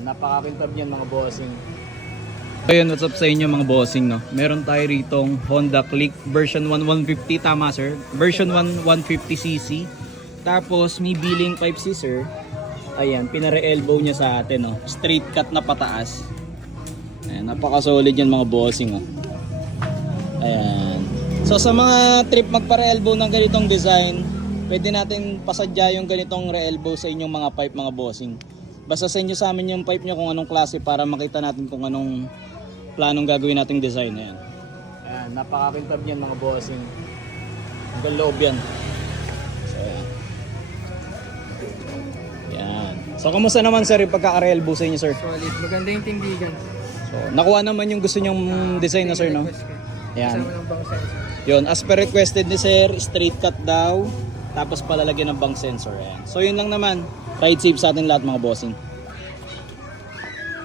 Ayan, napakakintab niyan mga bossing. So yun, what's up sa inyo mga bossing, no? Meron tayo ritong Honda Click version 1 150, tama sir? Version 1 150cc. Tapos may billing pipe si sir. Ayan, pinare-elbow niya sa atin, no? Straight cut na pataas. Ayan, napaka-solid yan mga bossing, no? Ayan. So sa mga trip magpare-elbow ng ganitong design, pwede natin pasadya yung ganitong re-elbow sa inyong mga pipe mga bossing. Basta send nyo sa amin yung pipe nyo kung anong klase para makita natin kung anong planong gagawin nating design. Ayan. Ayan, napakakintab niyan mga bossing. Hanggang loob yan. So ayan. Ayan. So kamusta naman sir yung pagkaka-re-elbow sa inyo sir? Solid. Maganda yung tindigan. So nakuha naman yung gusto nyong design na sir, no? Ayan. Kasama ng bang sensor. Yun, as per requested ni sir, straight cut daw. Tapos palalagyan ng bank sensor. Ayan. So yun lang naman. Ride safe sa ating lahat mga bossing.